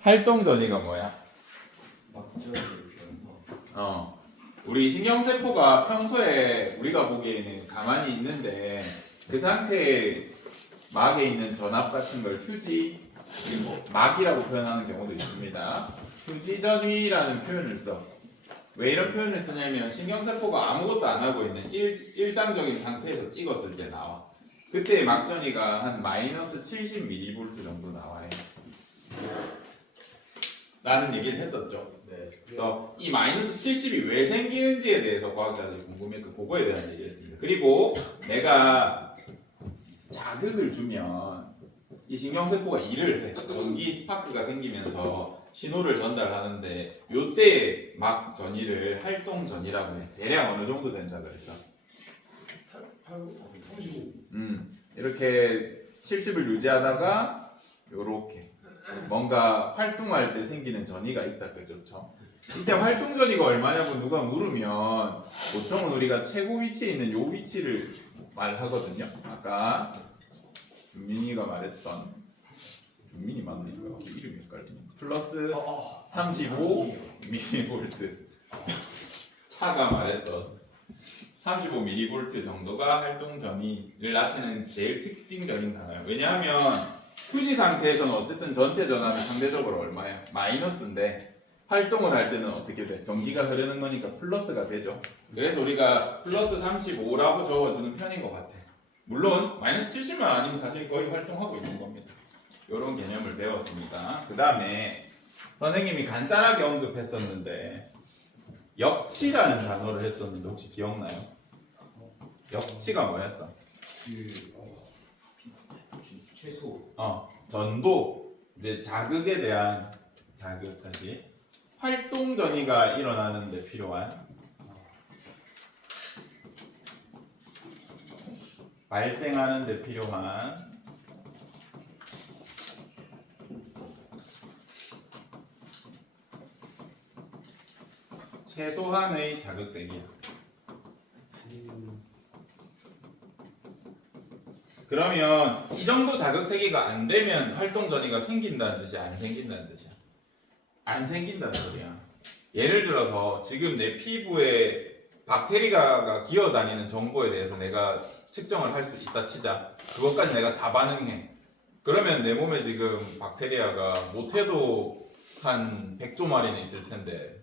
활동 전이가 뭐야? 막전을 우리 신경세포가 평소에 우리가 보기에는 가만히 있는데 그 상태에 막에 있는 전압 같은 걸 휴지, 그리고 막이라고 표현하는 경우도 있습니다. 휴지전위라는 표현을 써. 왜 이런 표현을 쓰냐면 신경세포가 아무것도 안 하고 있는 일상적인 상태에서 찍었을 때 나와. 그때 막전위가 한 마이너스 70mV 정도 나와요. 라는 얘기를 했었죠. 네. 그래서 이 마이너스 70이 왜 생기는지에 대해서 과학자들이 궁금했고 그거에 대한 얘기를 했습니다. 그리고 내가 자극을 주면 이 신경세포가 일을 해. 전기 스파크가 생기면서 신호를 전달하는데 요때 막 전이를 활동 전이라고 해. 대략 어느 정도 된다 그랬어? 35. 이렇게 70을 유지하다가 요렇게 뭔가 활동할 때 생기는 전이가 있다 그죠? 이때 활동 전이가 얼마냐고 누가 물으면 보통은 우리가 최고 위치에 있는 요 위치를 말하거든요. 아까 준민이가 말했던 준민이 맞는지 갑자기 이름이 헷갈리네. 플러스 35mV 차가 말했던 35mV 정도가 활동 전이를 나타내는 제일 특징적인 단어예요. 왜냐하면 휴지 상태에서는 어쨌든 전체 전압이 상대적으로 얼마야? 마이너스인데 활동을 할 때는 어떻게 돼? 전기가 흐르는 거니까 플러스가 되죠. 그래서 우리가 플러스 35라고 적어주는 편인 것 같아. 물론 마이너스 70만 아니면 사실 거의 활동하고 있는 겁니다. 이런 개념을 배웠습니다. 그 다음에 선생님이 간단하게 언급했었는데 역치라는 단어를 했었는데 혹시 기억나요? 역치가 뭐였어? 최소. 전도 이제 자극에 대한 자극 다시 활동 전이가 일어나는데 필요한 발생하는데 필요한 최소한의 자극 세기. 그러면 이 정도 자극 세기가 안 되면 활동 전이가 생긴다는 뜻이야, 안 생긴다는 뜻이야? 안 생긴다는 소리야. 예를 들어서 지금 내 피부에 박테리아가 기어다니는 정보에 대해서 내가 측정을 할 수 있다 치자. 그것까지 내가 다 반응해. 그러면 내 몸에 지금 박테리아가 못해도 한 100조 마리는 있을 텐데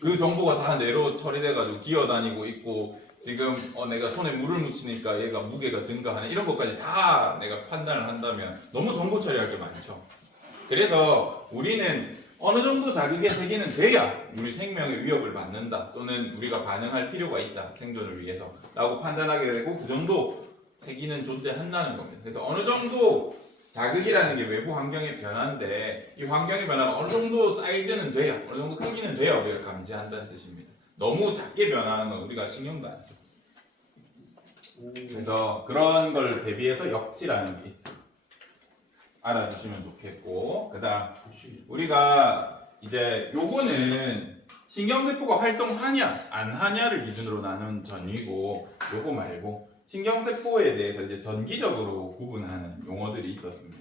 그 정보가 다 뇌로 처리돼가지고 기어다니고 있고 지금 내가 손에 물을 묻히니까 얘가 무게가 증가하는 이런 것까지 다 내가 판단을 한다면 너무 정보 처리할 게 많죠. 그래서 우리는 어느 정도 자극의 세기는 돼야 우리 생명의 위협을 받는다 또는 우리가 반응할 필요가 있다 생존을 위해서 라고 판단하게 되고 그 정도 세기는 존재한다는 겁니다. 그래서 어느 정도 자극이라는 게 외부 환경의 변화인데 이 환경의 변화가 어느 정도 사이즈는 돼야 어느 정도 크기는 돼야 우리가 감지한다는 뜻입니다. 너무 작게 변하는 건 우리가 신경도 안 써. 그래서 그런 걸 대비해서 역치라는 게 있어요. 알아주시면 좋겠고 그다음 우리가 이제 요거는 신경세포가 활동하냐 안 하냐를 기준으로 나눈 전이고 요거 말고 신경세포에 대해서 이제 전기적으로 구분하는 용어들이 있었습니다.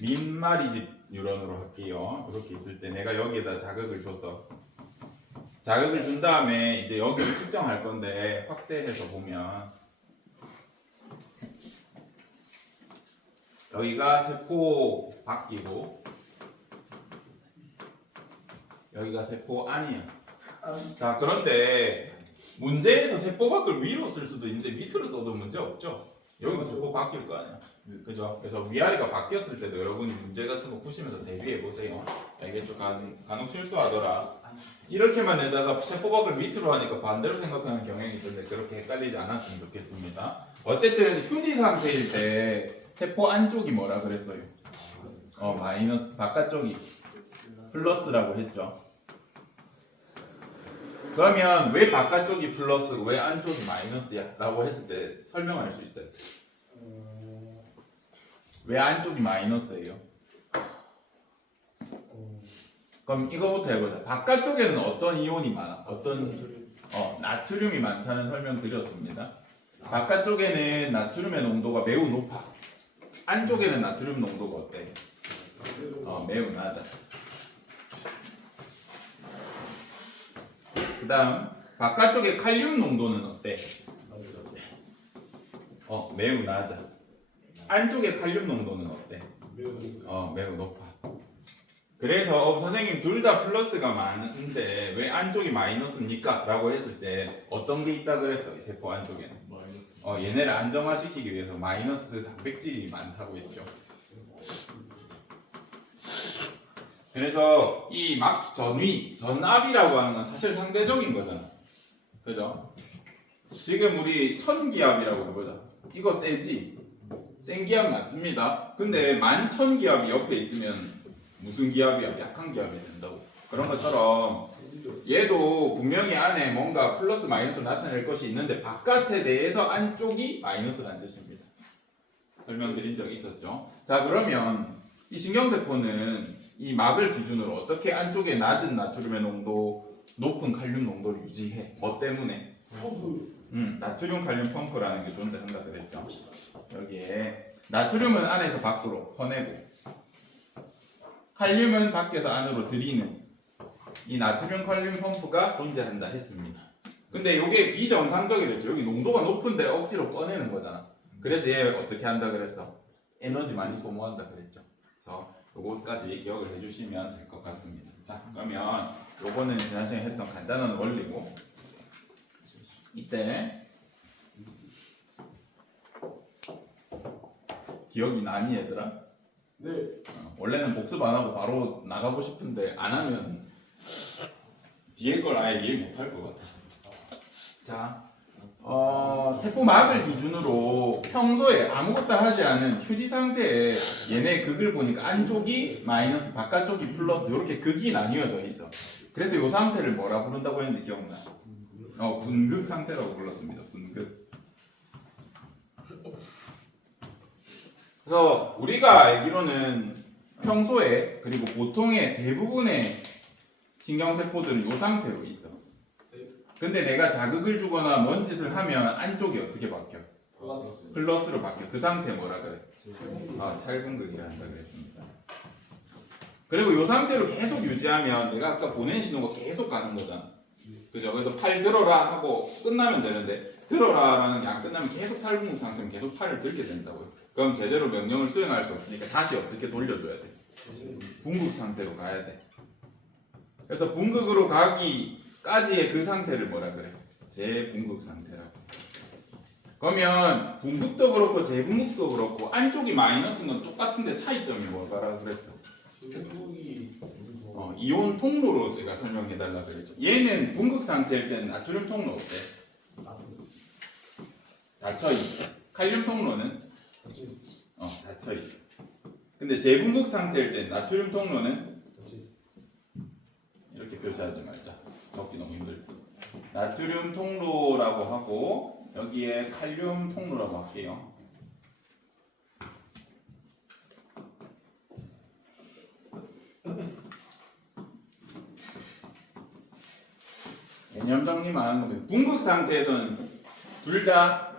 민마리집 뉴런으로 할게요. 이렇게 있을 때 내가 여기에다 자극을 줬어. 자극을 준 다음에 이제 여기를 측정할 건데 확대해서 보면 여기가 세포 밖이고 여기가 세포 안이야. 자 그런데 문제에서 세포 밖을 위로 쓸 수도 있는데 밑으로 써도 문제 없죠. 여기가 세포 밖일 거 아니야. 그죠? 그래서 위아래가 바뀌었을 때도 여러분이 문제 같은 거 푸시면서 대비해 보세요. 이게 좀 간혹 실수하더라. 이렇게만 내다가 세포 밖을 밑으로 하니까 반대로 생각하는 경향이 있던데 그렇게 헷갈리지 않았으면 좋겠습니다. 어쨌든 휴지 상태일 때 세포 안쪽이 뭐라 그랬어요? 마이너스, 바깥쪽이 플러스라고 했죠. 그러면 왜 바깥쪽이 플러스고 왜 안쪽이 마이너스야? 라고 했을 때 설명할 수 있어요. 왜 안쪽이 마이너스예요? 그럼 이거부터 해보자. 바깥쪽에는 어떤 이온이 많아? 나트륨이 많다는 설명 드렸습니다. 바깥쪽에는 나트륨의 농도가 매우 높아. 안쪽에는 나트륨 농도가 어때? 매우 낮아. 그 다음 바깥쪽에 칼륨 농도는 어때? 매우 낮아. 안쪽에 칼륨 농도는 어때? 매우 높아. 그래서 선생님 둘 다 플러스가 많은데 왜 안쪽이 마이너스입니까? 라고 했을 때 어떤 게 있다 그랬어? 이 세포 안쪽에는 얘네를 안정화시키기 위해서 마이너스 단백질이 많다고 했죠. 그래서 이 막 전압이라고 하는 건 사실 상대적인 거잖아. 그죠? 지금 우리 천기압이라고 해보자. 이거 세지? 센 기압 맞습니다. 근데 11,000기압이 옆에 있으면 무슨 기압이야? 약한 기압이 된다고. 그런 것처럼 얘도 분명히 안에 뭔가 플러스 마이너스 나타낼 것이 있는데 바깥에 대해서 안쪽이 마이너스라는 뜻입니다. 설명드린 적 있었죠. 자, 그러면 이 신경세포는 이 막을 기준으로 어떻게 안쪽에 낮은 나트륨의 농도, 높은 칼륨 농도를 유지해? 뭐 때문에? 나트륨 칼륨 펌프라는 게 존재한다 그랬죠. 여기에 나트륨은 안에서 밖으로 퍼내고 칼륨은 밖에서 안으로 들이는 이 나트륨 칼륨 펌프가 존재한다 했습니다. 근데 이게 비정상적이랬죠. 여기 농도가 높은데 억지로 꺼내는 거잖아. 그래서 얘 어떻게 한다 그랬어? 에너지 많이 소모한다 그랬죠. 그래서 요거까지 기억을 해주시면 될 것 같습니다. 자, 그러면 요거는 지난 시간에 했던 간단한 원리고 이때 기억이 나니 얘들아? 네. 원래는 복습 안 하고 바로 나가고 싶은데 안 하면 뒤에 걸 아예 이해 못할 것 같아서. 자, 세포막을 기준으로 평소에 아무것도 하지 않은 휴지 상태에 얘네 극을 보니까 안쪽이 마이너스, 바깥쪽이 플러스 이렇게 극이 나뉘어져 있어. 그래서 이 상태를 뭐라 부른다고 했는지 기억나? 분극 상태라고 불렀습니다. 분극. 그래서 우리가 알기로는 평소에 그리고 보통의 대부분의 신경세포들은 이 상태로 있어. 근데 내가 자극을 주거나 뭔 짓을 하면 안쪽이 어떻게 바뀌어? 플러스로 바뀌어. 그 상태 뭐라 그래? 탈분극이라 한다 그랬습니다. 그리고 이 상태로 계속 유지하면 내가 아까 보낸 신호가 계속 가는 거잖아. 그죠? 그래서 팔 들어라 하고 끝나면 되는데 들어라라는 게 안 끝나면 계속 탈분극 상태면 계속 팔을 들게 된다고요. 그럼 제대로 명령을 수행할 수 없으니까 다시 어떻게 돌려줘야 돼? 분극 상태로 가야 돼. 그래서 분극으로 가기까지의 그 상태를 뭐라 그래? 재분극 상태라고. 그러면 분극도 그렇고 재분극도 그렇고 안쪽이 마이너스는 똑같은데 차이점이 뭐라 그랬어? 이온 통로로 제가 설명해달라 그랬죠. 얘는 분극 상태일 때는 나트륨 통로 어때? 닫혀있어. 칼륨 통로는? 닫혀있어. 근데 재분극 상태일 때는 나트륨 통로는? 이렇게 표시하지 말자. 적기 너무 힘들다. 나트륨 통로라고 하고 여기에 칼륨 통로라고 할게요. 개념 정리만 하는 거면 분극 상태에서는 둘 다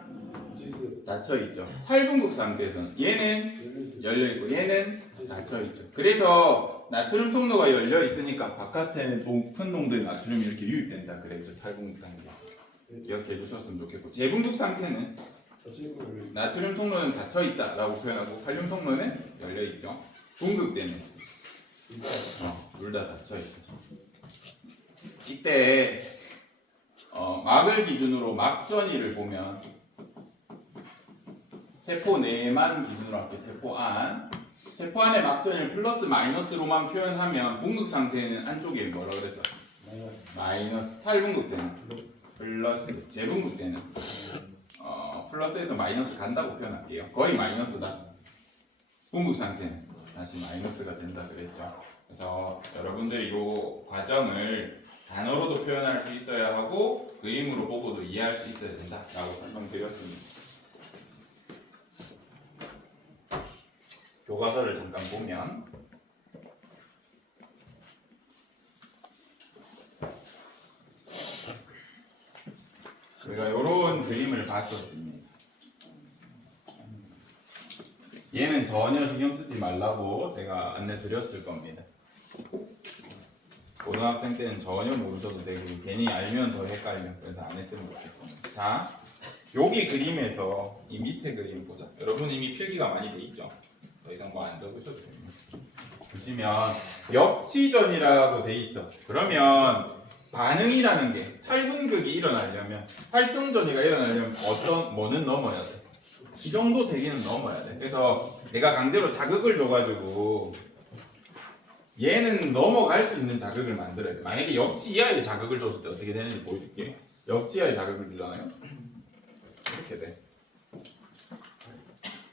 닫혀 있죠. 탈분극 상태에서는 얘는 열려 있고 얘는 닫혀 있죠. 그래서 나트륨 통로가 열려 있으니까 바깥에는 높은 농도의 나트륨이 이렇게 유입된다 그랬죠. 탈분극 단계. 기억해 주셨으면 좋겠고 재분극 상태는 나트륨 통로는 닫혀 있다라고 표현하고 칼륨 통로는 열려 있죠. 분극 때는 둘 다 닫혀 있어. 이때 막을 기준으로 막 전이를 보면 세포 내만 기준으로 할게요. 세포 안의 막 전이를 플러스 마이너스로만 표현하면 분극 상태는 안쪽에 뭐라 그랬어? 마이너스. 탈분극 때는 플러스. 재분극 때는 플러스에서 마이너스 간다고 표현할게요. 거의 마이너스다. 분극 상태는 다시 마이너스가 된다 그랬죠. 그래서 여러분들이 이 과정을 단어로도 표현할 수 있어야 하고 그림으로 보고도 이해할 수 있어야 된다라고 설명드렸습니다. 교과서를 잠깐 보면 우리가 이런 그림을 봤었습니다. 얘는 전혀 신경 쓰지 말라고 제가 안내 드렸을 겁니다. 고등학생 때는 전혀 모르셔도 되고 괜히 알면 더 헷갈려. 그래서 안 했으면 좋겠습니다. 자, 여기 그림에서 이 밑에 그림 보자. 여러분 이미 필기가 많이 돼 있죠? 더 이상 뭐 안 적으셔도 됩니다. 보시면 역치전이라고 돼 있어. 그러면 반응이라는 게 탈분극이 일어나려면 활동전이가 일어나려면 어떤 뭐는 넘어야 돼. 이 정도 세기는 넘어야 돼. 그래서 내가 강제로 자극을 줘가지고 얘는 넘어갈 수 있는 자극을 만들어야 돼. 만약에 역치 이하의 자극을 줬을 때 어떻게 되는지 보여줄게. 역치 이하의 자극을 주잖아요. 이렇게 돼.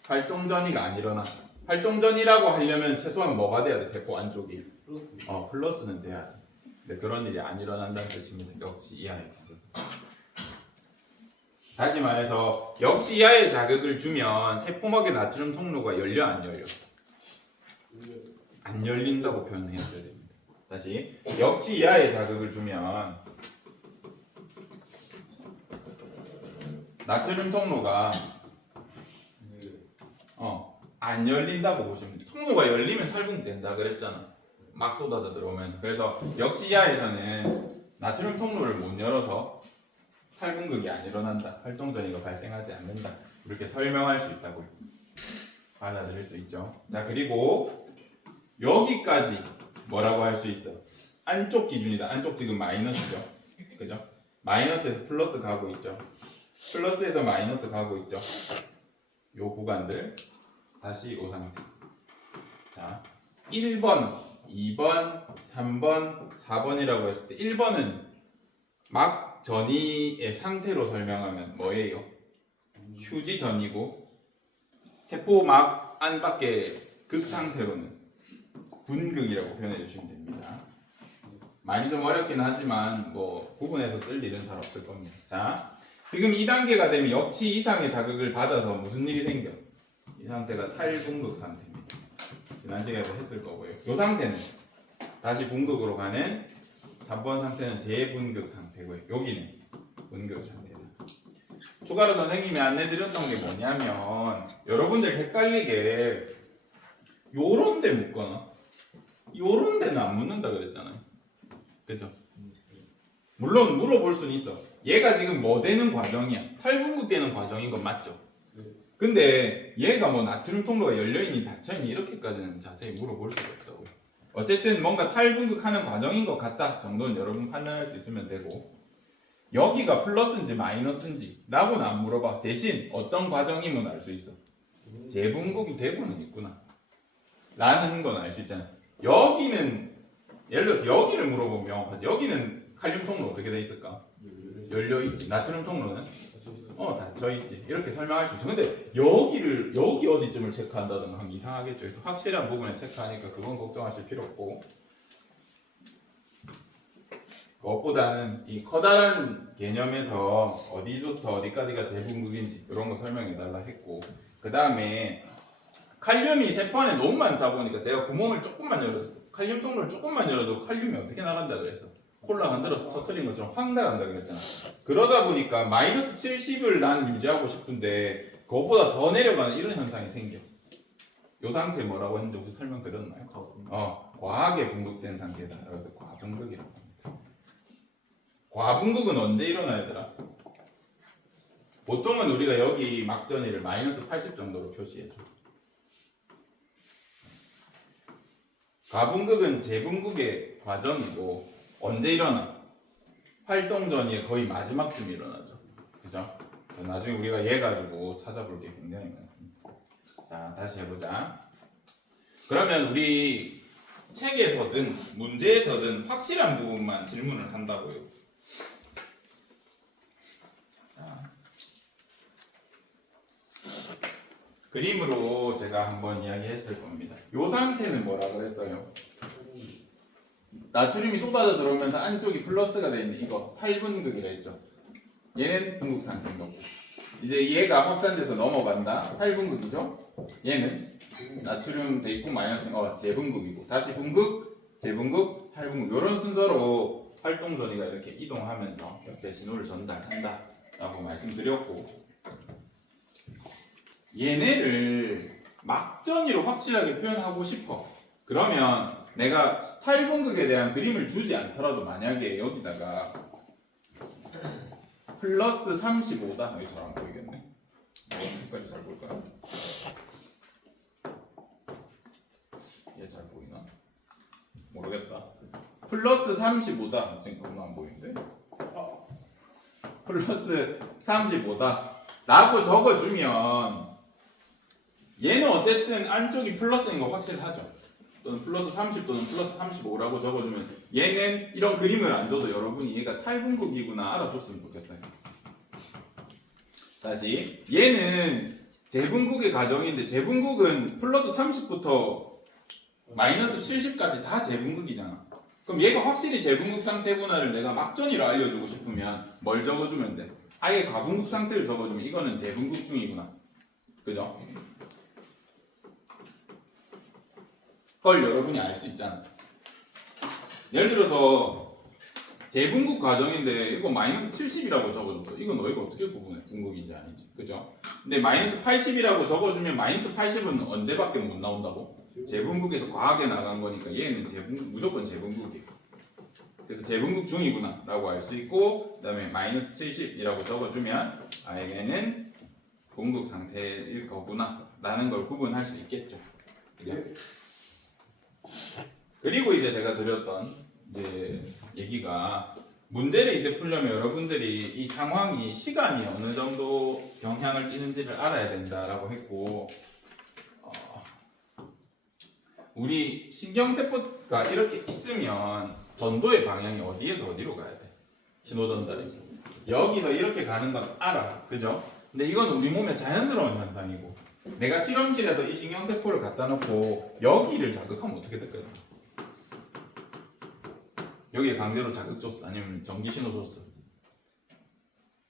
활동전이가 안 일어나. 활동전이라고 하려면 최소한 뭐가 돼야 돼? 세포 안쪽이. 플러스. 플러스는 돼야 돼. 근데 그런 일이 안 일어난다는 뜻입니다. 역치 이하의 자극. 다시 말해서 역치 이하의 자극을 주면 세포막의 나트륨 통로가 열려 안 열려? 안 열린다고 표현했어야 됩니다. 다시 역치 이하의 자극을 주면 나트륨 통로가 안 열린다고 보시면 돼요. 통로가 열리면 탈분된다 그랬잖아. 막 쏟아져 들어오면서. 그래서 역치 이하에서는 나트륨 통로를 못 열어서 탈분극이 안 일어난다. 활동전이가 발생하지 않는다. 이렇게 설명할 수 있다고요. 받아들일 수 있죠. 자, 그리고 여기까지 뭐라고 할 수 있어? 안쪽 기준이다. 안쪽 지금 마이너스죠. 그죠? 마이너스에서 플러스 가고 있죠. 플러스에서 마이너스 가고 있죠. 요 구간들 다시 요 상태. 자, 1번, 2번, 3번, 4번이라고 했을 때 1번은 막 전이의 상태로 설명하면 뭐예요? 휴지 전이고 세포 막 안밖의 극 상태로는 분극이라고 표현해 주시면 됩니다. 많이 좀 어렵긴 하지만 뭐 구분해서 쓸 일은 잘 없을 겁니다. 자, 지금 2단계가 되면 역치 이상의 자극을 받아서 무슨 일이 생겨? 이 상태가 탈분극 상태입니다. 지난 시간에도 했을 거고요. 이 상태는 다시 분극으로 가는 3번 상태는 재분극 상태고요. 여기는 분극 상태다. 추가로 선생님이 안내드렸던 게 뭐냐면 여러분들 헷갈리게 요런 데 묻거나 요런 데는 안 묻는다 그랬잖아요. 그죠? 물론 물어볼 수는 있어. 얘가 지금 뭐 되는 과정이야? 탈분극 되는 과정인 건 맞죠? 근데 얘가 뭐 나트륨 통로가 열려있니 닫혀있니 이렇게까지는 자세히 물어볼 수가 없다고요. 어쨌든 뭔가 탈분극하는 과정인 것 같다 정도는 여러분 판단할 수 있으면 되고 여기가 플러스인지 마이너스인지 라고는 안 물어봐. 대신 어떤 과정이면 알 수 있어. 재분극이 되고는 있구나 라는 건 알 수 있잖아. 여기는 예를 들어서 여기를 물어보면 명확하지. 여기는 칼륨 통로 어떻게 돼 있을까? 열려있지. 나트륨 통로는? 닫혀있지. 이렇게 설명할 수 있죠. 근데 여기 어디쯤을 체크한다든가 하면 이상하겠죠. 그래서 확실한 부분을 체크하니까 그건 걱정하실 필요 없고 그것보다는 이 커다란 개념에서 어디부터 어디까지가 재분극인지 이런 거 설명해 달라 했고 그 다음에 칼륨이 세포 안에 너무 많다 보니까 제가 구멍을 조금만 열어줘 칼륨 통로를 조금만 열어줘 칼륨이 어떻게 나간다 그래서 콜라 만들어서 터트린 것처럼 확 나간다 그랬잖아. 그러다 보니까 마이너스 70을 난 유지하고 싶은데 그것보다 더 내려가는 이런 현상이 생겨. 이 상태 뭐라고 했는지 혹시 설명드렸나요? 과하게 분극된 상태다. 그래서 과분극이라고 합니다. 과분극은 언제 일어나야 되더라? 보통은 우리가 여기 막전이를 마이너스 80 정도로 표시해줘. 과분극은 재분극의 과정이고 언제 일어나? 활동 전이 거의 마지막쯤 일어나죠. 그죠? 그래서 나중에 우리가 얘 가지고 찾아볼 게 굉장히 많습니다. 자, 다시 해보자. 그러면 우리 책에서든 문제에서든 확실한 부분만 질문을 한다고요. 자, 그림으로 제가 한번 이야기했을 겁니다. 이 상태는 뭐라 그랬어요? 나트륨이 쏟아져 들어오면서 안쪽이 플러스가 되어 있는 이거 8분극이라 했죠. 얘는 분극 상태인 거고 이제 얘가 확산돼서 넘어간다. 8분극이죠. 얘는 나트륨 대입국 마이너스 재분극이고 다시 분극, 재분극, 8분극 이런 순서로 활동 전이가 이렇게 이동하면서 역대 신호를 전달한다 라고 말씀드렸고 얘네를 막전이로 확실하게 표현하고 싶어. 그러면 내가 탈분극에 대한 그림을 주지 않더라도 만약에 여기다가 플러스 35다. 여기 잘 안 보이겠네. 색깔이 잘 볼까요? 얘 잘 보이나? 모르겠다. 플러스 35다. 지금 그건 안 보이는데? 플러스 35다. 라고 적어주면 얘는 어쨌든 안쪽이 플러스인 거 확실하죠. 또는 플러스 30 또는 플러스 35라고 적어주면 얘는 이런 그림을 안 줘도 여러분이 얘가 탈분극이구나 알아줬으면 좋겠어요. 다시 얘는 재분극의 과정인데 재분극은 플러스 30부터 마이너스 70까지 다 재분극이잖아. 그럼 얘가 확실히 재분극 상태구나를 내가 막전이로 알려주고 싶으면 뭘 적어주면 돼? 아예 과분극 상태를 적어주면 이거는 재분극 중이구나. 그죠? 그걸 여러분이 알 수 있잖아. 예를 들어서 재분극 과정인데 이거 마이너스 70이라고 적어줬어. 이거 너희가 어떻게 구분해? 분극인지 아닌지. 그죠? 근데 마이너스 80이라고 적어주면 마이너스 80은 언제밖에 못 나온다고? 재분극에서 과하게 나간 거니까 얘는 무조건 재분극이에요. 그래서 재분극 중이구나 라고 알 수 있고, 그 다음에 마이너스 70이라고 적어주면 얘는 분극 상태일 거구나 라는 걸 구분할 수 있겠죠. 그죠? 그리고 이제 제가 드렸던 이제 얘기가 문제를 이제 풀려면 여러분들이 이 상황이 시간이 어느 정도 영향을 띠는지를 알아야 된다라고 했고, 우리 신경세포가 이렇게 있으면 전도의 방향이 어디에서 어디로 가야 돼? 신호 전달이 여기서 이렇게 가는 건 알아, 그죠? 근데 이건 우리 몸의 자연스러운 현상이고, 내가 실험실에서 이 신경세포를 갖다 놓고 여기를 자극하면 어떻게 될까요? 여기에 강제로 자극 줬어, 아니면 전기 신호 줬어.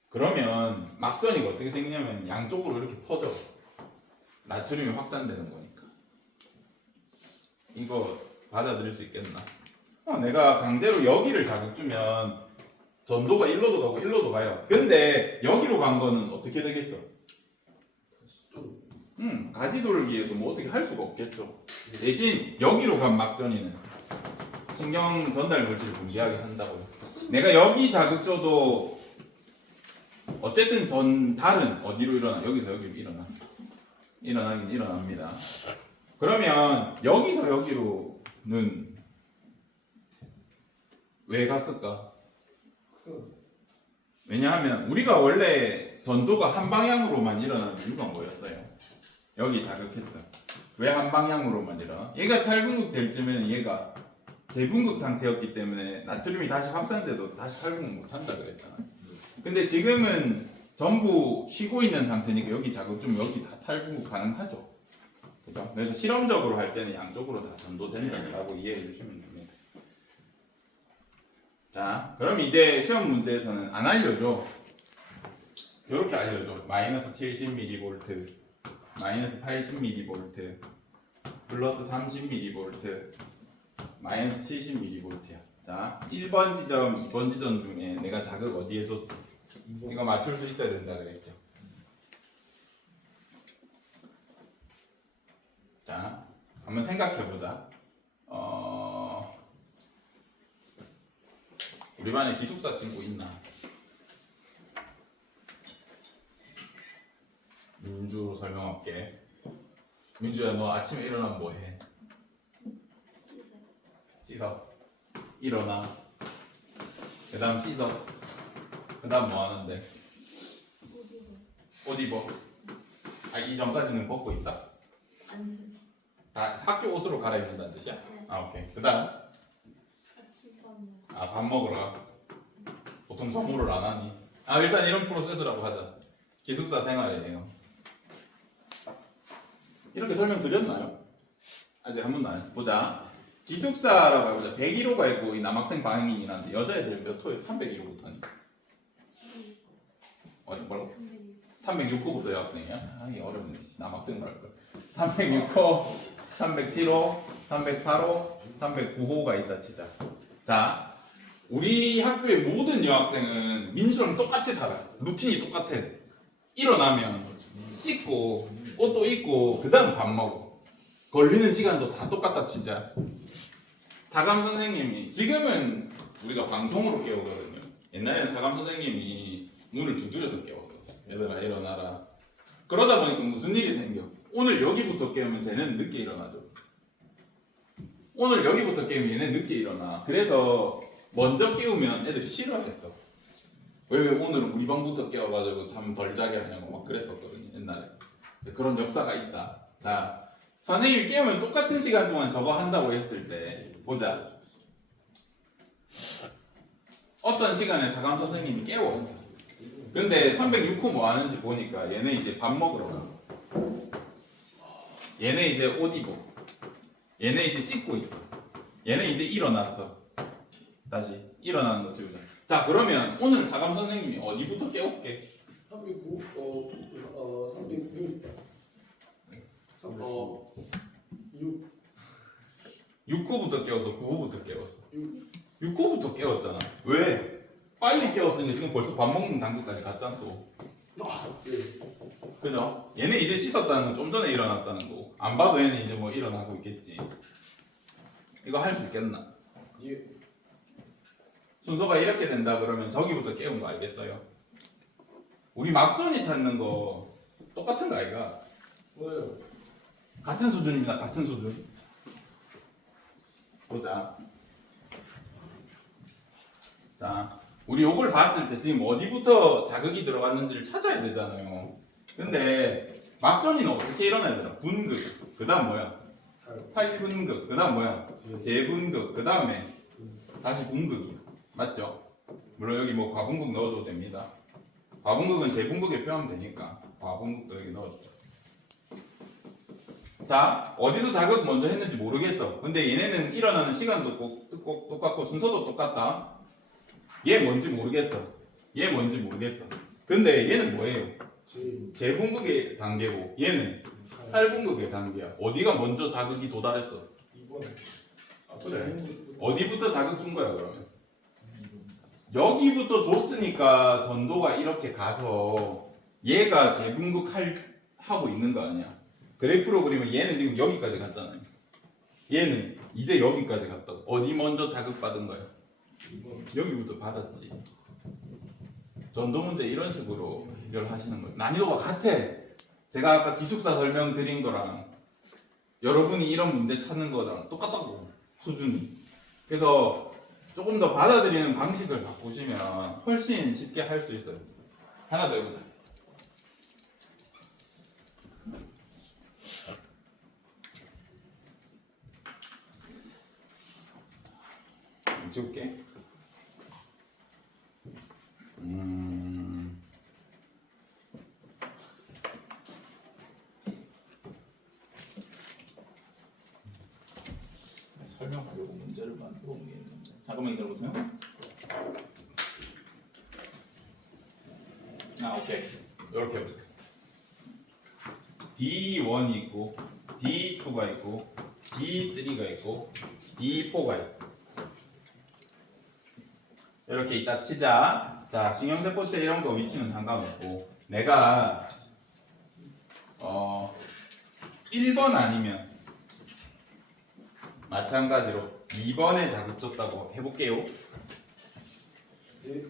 그러면 막전이가 어떻게 생기냐면 양쪽으로 이렇게 퍼져. 나트륨이 확산되는 거니까. 이거 받아들일 수 있겠나? 내가 강제로 여기를 자극 주면 전도가 일로도 가고 일로도 가요. 근데 여기로 간 거는 어떻게 되겠어? 가지 돌기에서 뭐 어떻게 할 수가 없겠죠. 대신 여기로 간 막전이는 신경 전달 물질을 분비하게 한다고요. 내가 여기 자극 줘도 어쨌든 달은 어디로 일어나? 여기서 여기로 일어나긴 일어납니다. 그러면 여기서 여기로는 왜 갔을까? 왜냐하면 우리가 원래 전도가 한 방향으로만 일어나는 이유가 뭐였어요? 여기 자극했어. 왜 한 방향으로만 일어나? 얘가 탈분극 될 쯤에는 얘가 재분극 상태였기 때문에 나트륨이 다시 확산돼도 다시 탈분극 못 한다 그랬잖아. 근데 지금은 전부 쉬고 있는 상태니까 여기 자극 좀 여기 다 탈분극 가능하죠. 그죠? 그래서 실험적으로 할 때는 양쪽으로 다 전도된다고 이해해 주시면 됩니다. 자, 그럼 이제 시험 문제에서는 안 알려줘. 이렇게 알려줘. 마이너스 70mV, 마이너스 80mV, 플러스 30mV, 마이너스 70mV야. 자, 1번 지점, 2번 지점 중에 내가 자극 어디에 줬어? 이거 맞출 수 있어야 된다 그랬죠. 자, 한번 생각해보자. 우리 반에 기숙사 친구 있나? 민주로 설명할게. 민주야, 너 아침에 일어나면 뭐 해? 씻어. 일어나. 그 다음 씻어. 그 다음 뭐 하는데? 옷 입어. 아, 이 전까지는 벗고 있어? 다 학교 옷으로 갈아입는다는 뜻이야? 네. 아, 오케이. 그 다음? 아침밥 밥 먹으러 가. 보통 점호를 안 하니. 일단 이런 프로세스라고 하자. 기숙사 생활이에요. 이렇게 설명드렸나요? 아직 한 번도 안 했어. 보자. 기숙사라고 해보자. 101호가 있고 이 남학생 방이긴 한데 여자애들 몇 호예요? 301호부터니. 뭐라고? 306호부터 여학생이야? 이 어렵네. 남학생으로 할 거야. 306호, 307호, 308호, 309호가 있다 치자. 자, 우리 학교의 모든 여학생은 민주랑 똑같이 살아. 루틴이 똑같아. 일어나면 씻고 옷도 입고 그 다음 밥 먹어. 걸리는 시간도 다 똑같다 진짜. 사감 선생님이 지금은 우리가 방송으로 깨우거든요. 옛날에는 사감 선생님이 문을 두드려서 깨웠어. 얘들아 일어나라. 그러다 보니까 무슨 일이 생겨. 오늘 여기부터 깨우면 쟤는 늦게 일어나죠. 오늘 여기부터 깨우면 얘는 늦게 일어나. 그래서 먼저 깨우면 애들이 싫어했어. 왜 오늘은 우리 방부터 깨워가지고 잠 덜 자게 하냐고 막 그랬었거든요 옛날에. 그런 역사가 있다. 자, 선생님이 깨우면 똑같은 시간 동안 저거 한다고 했을 때 보자. 어떤 시간에 사감 선생님이 깨웠어. 근데 306호 뭐 하는지 보니까 얘네 이제 밥 먹으러 가. 얘네 이제 옷 입어. 얘네 이제 씻고 있어. 얘네 이제 일어났어. 다시 일어나는 거 지우자. 자, 그러면 오늘 사감 선생님이 어디부터 깨울게? 309 306 6 6호부터 깨웠어. 9호부터 깨웠어. 6 6호부터 깨웠잖아. 왜? 빨리 깨웠으니까 지금 벌써 밥 먹는 단계까지 갔잖소. 네. 그죠? 얘네 이제 씻었다는 건 좀 전에 일어났다는 거고. 안 봐도 얘는 이제 뭐 일어나고 있겠지. 이거 할 수 있겠나? 예. 순서가 이렇게 된다 그러면 저기부터 깨운 거 알겠어요? 우리 막전이 찾는 거 똑같은 거 아이가? 뭐예요? 같은 수준입니다. 같은 수준. 보자. 자, 우리 요걸 봤을 때 지금 어디부터 자극이 들어갔는지를 찾아야 되잖아요. 근데 막전이는 어떻게 일어나야 되나? 분극. 그 다음 뭐야? 팔분극. 그 다음 뭐야? 재분극. 그 다음에 다시 분극이야. 맞죠? 물론 여기 뭐 과분극 넣어줘도 됩니다. 과분극은 재분극에 표하면 되니까 과분극도 여기 넣어주죠. 자, 어디서 자극 먼저 했는지 모르겠어. 근데 얘네는 일어나는 시간도 꼭 똑같고 순서도 똑같다. 얘 뭔지 모르겠어. 얘 뭔지 모르겠어. 근데 얘는 뭐예요? 재분극의 단계고 얘는 탈분극의 단계야. 어디가 먼저 자극이 도달했어? 2번. 그래. 어디부터 자극 준 거야 그러면? 여기부터 줬으니까 전도가 이렇게 가서 얘가 재분극 하고 있는 거 아니야? 그래프로 그리면 얘는 지금 여기까지 갔잖아요. 얘는 이제 여기까지 갔다고. 어디 먼저 자극받은 거야? 2번. 여기부터 받았지. 전도 문제 이런 식으로 해결하시는 거예요. 난이도가 같아. 제가 아까 기숙사 설명드린 거랑 여러분이 이런 문제 찾는 거랑 똑같다고 수준이. 그래서 조금 더 받아들이는 방식을 바꾸시면 훨씬 쉽게 할 수 있어요. 하나 더 해보자. 지울게. 설명하려고 문제를 만들어 온 게 있는데 잠깐만 기다려보세요. 오케이. 이렇게 해보세요. D1이 있고 D2가 있고 D3가 있고 D4가 있어. 이렇게 이따 치자. 자, 신경세포체 이런 거 위치는 상관없고 내가 1번 아니면 마찬가지로 2번에 자극 줬다고 해볼게요. 네.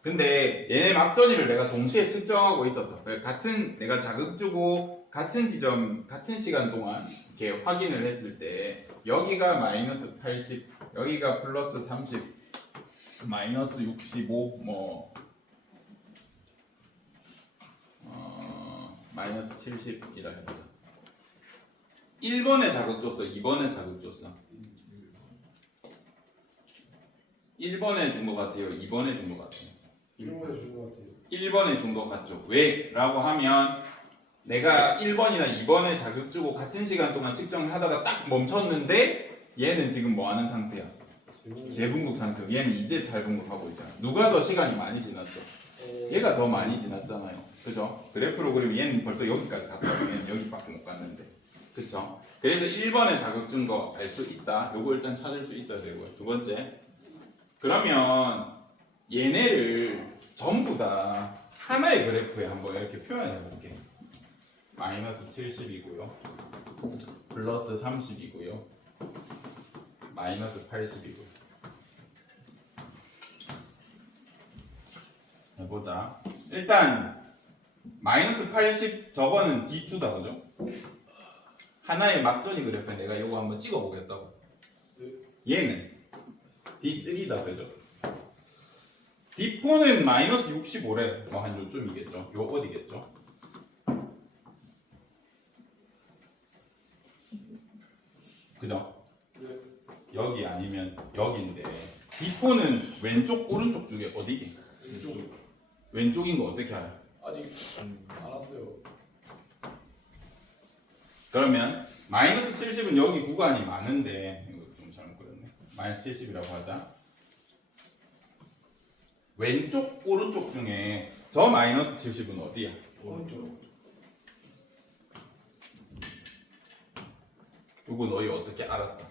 근데 얘네 막전이를 내가 동시에 측정하고 있었어. 같은 내가 자극 주고 같은 지점 같은 시간 동안 이렇게 확인을 했을 때 여기가 마이너스 80, 여기가 플러스 30, 마이너스 65, 뭐 마이너스 70이라 해보자. 1번에 자극 줬어, 2번에 자극 줬어. 1번에 준 것 같아요, 2번에 준 것 같아요. 1번에 준것 같아요. 1번에 준 것 같죠. 왜? 라고 하면 내가 1번이나 2번에 자극 주고 같은 시간 동안 측정을 하다가 딱 멈췄는데 얘는 지금 뭐 하는 상태야? 재분극 상태고 얘는 이제 탈분극하고 있잖아. 누가 더 시간이 많이 지났어? 얘가 더 많이 지났잖아요. 그죠? 그래프로 그리면 얘는 벌써 여기까지 갔다고 얘는 여기밖에 못 갔는데. 그쵸? 그래서 1번에 자극 준 거 알 수 있다. 요거 일단 찾을 수 있어야 되고요. 두 번째. 그러면 얘네를 전부 다 하나의 그래프에 한번 이렇게 표현해 볼게. 마이너스 70이고요. 플러스 30이고요. 마이너스 80이고요. 해보자. 일단 마이너스 80 저거는 D2다 그죠? 하나의 막전이 그래프에 내가 이거 한번 찍어 보겠다고. 얘는 D3다 그죠? D4는 마이너스 65래. 뭐 한 요쯤이겠죠. 요 어디겠죠? 그죠? 네. 여기 아니면 여기인데 D4는 왼쪽 오른쪽 중에 어디게? 왼쪽. 왼쪽인 거 어떻게 알아? 아직 알았어요. 그러면 마이너스 70은 여기 구간이 많은데 이거 좀 잘못 그렸네. 마이너스 70이라고 하자. 왼쪽 오른쪽 중에 저 마이너스 70은 어디야? 오른쪽. 이거 너희 어떻게 알았어?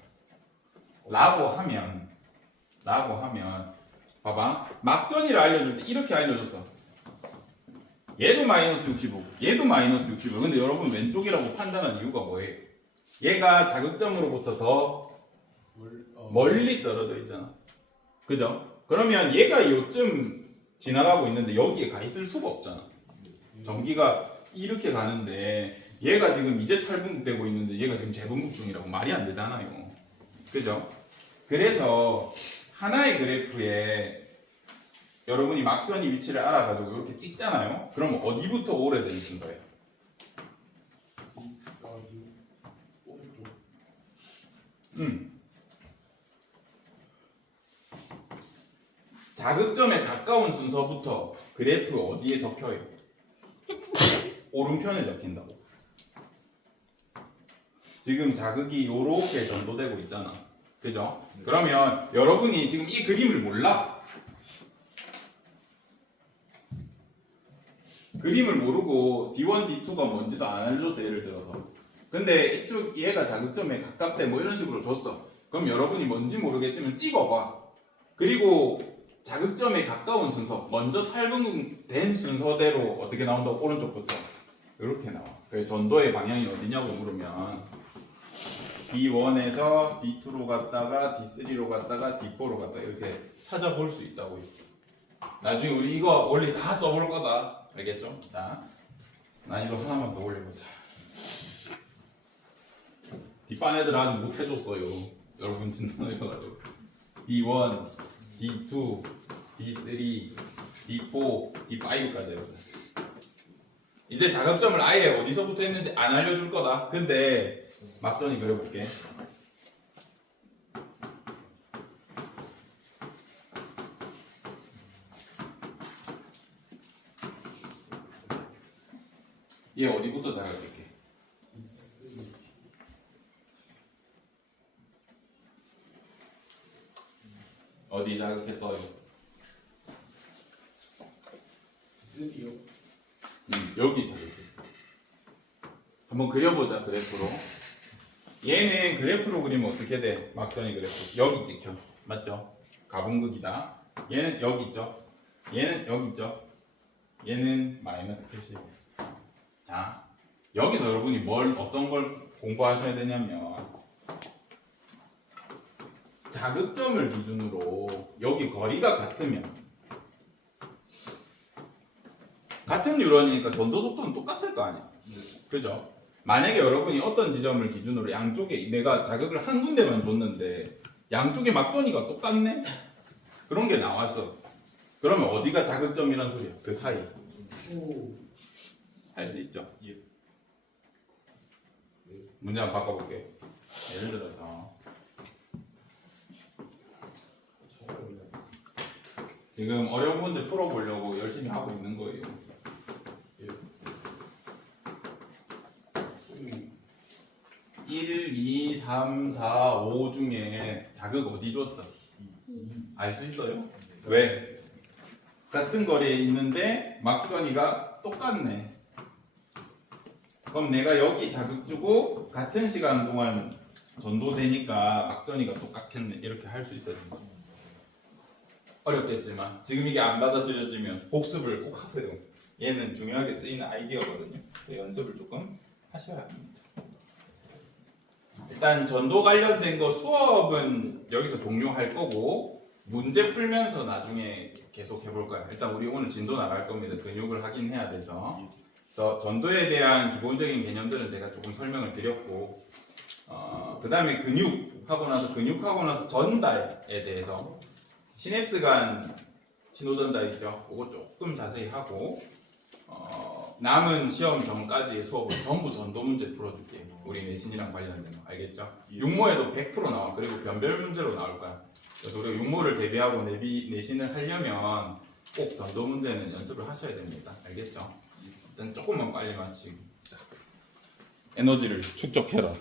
라고 하면 봐봐 막전이를 알려줄 때 이렇게 알려줬어. 얘도 마이너스 65 얘도 마이너스 65 근데 여러분 왼쪽이라고 판단한 이유가 뭐예요? 얘가 자극점으로부터 더 멀리 떨어져 있잖아. 그죠? 그러면 얘가 요쯤 지나가고 있는데 여기에 가 있을 수가 없잖아. 전기가 이렇게 가는데 얘가 지금 이제 탈분국되고 있는데 얘가 지금 재분국 중이라고 말이 안 되잖아요. 그죠? 그래서 하나의 그래프에 여러분이 막전이 위치를 알아가지고 이렇게 찍잖아요. 그럼 어디부터 오래된 순서예요? 오른쪽. 자극점에 가까운 순서부터 그래프 어디에 적혀요? 오른편에 적힌다고. 지금 자극이 요렇게 전도되고 있잖아. 그죠? 그러면 여러분이 지금 이 그림을 몰라. 그림을 모르고 D1, D2가 뭔지도 안 알려줘서 예를 들어서. 근데 이쪽 얘가 자극점에 가깝대 뭐 이런 식으로 줬어. 그럼 여러분이 뭔지 모르겠지만 찍어봐. 그리고 자극점에 가까운 순서, 먼저 탈분된 순서대로 어떻게 나온다고? 오른쪽부터 이렇게 나와. 그래서 전도의 방향이 어디냐고 물으면 D1에서 D2로 갔다가 D3로 갔다가 D4로 갔다가 이렇게 찾아볼 수 있다고. 나중에 우리 이거 원리 다 써볼 거다. 알겠죠? 자, 난이도 하나만 더 올려보자. 뒷반 애들 아직 못 해줬어요. 여러분 진단해가지고 D1, D2, D3, D4, D5까지 해보자. 이제 자극점을 아예 어디서부터 했는지 안 알려줄 거다. 근데 막전이 그려볼게. 얘 어디부터 자극할게? 어디 자극했어요? 쓰리요. 여기 자극했어. 한번 그려보자 그래프로. 얘는 그래프로 그리면 어떻게 돼? 막전이 그래프 여기 찍혀. 맞죠? 가분극이다. 얘는 여기 있죠? 얘는 여기 있죠? 얘는 마이너스 70. 자, 여기서 여러분이 어떤 걸 공부하셔야 되냐면 자극점을 기준으로 여기 거리가 같으면 같은 유런이니까 전도 속도는 똑같을 거 아니야. 그죠? 만약에 여러분이 어떤 지점을 기준으로 양쪽에 내가 자극을 한 군데만 줬는데 양쪽에 막전이가 똑같네? 그런 게 나왔어. 그러면 어디가 자극점이란 소리야? 그 사이. 할 수 있죠? 예. 문제 한번 바꿔볼게. 예를 들어서 지금 어려운 문제 풀어보려고 열심히 하고 있는 거예요. 예. 1, 2, 3, 4, 5 중에 자극 어디 줬어? 알 수 있어요? 왜? 같은 거리에 있는데 막전이가 똑같네. 그럼 내가 여기 자극 주고 같은 시간 동안 전도되니까 막전이가 똑같겠네. 이렇게 할 수 있어야 된다. 어렵겠지만 지금 이게 안 받아들여지면 복습을 꼭 하세요. 얘는 중요하게 쓰이는 아이디어거든요. 연습을 조금 하셔야 합니다. 일단 전도 관련된 거 수업은 여기서 종료할 거고 문제 풀면서 나중에 계속 해볼 거야. 일단 우리 오늘 진도 나갈 겁니다. 근육을 확인해야 돼서. 그래서 전도에 대한 기본적인 개념들은 제가 조금 설명을 드렸고 그 다음에 근육하고 나서 전달에 대해서 시냅스 간 신호 전달이죠. 그거 조금 자세히 하고 남은 시험 전까지의 수업을 전부 전도 문제 풀어줄게요. 우리 내신이랑 관련된 거 알겠죠? 육모에도 100% 나와. 그리고 변별 문제로 나올 거야. 그래서 우리가 육모를 대비하고 내신을 하려면 꼭 전도 문제는 연습을 하셔야 됩니다. 알겠죠? 일단 조금만 빨리 마치고 에너지를 축적해라.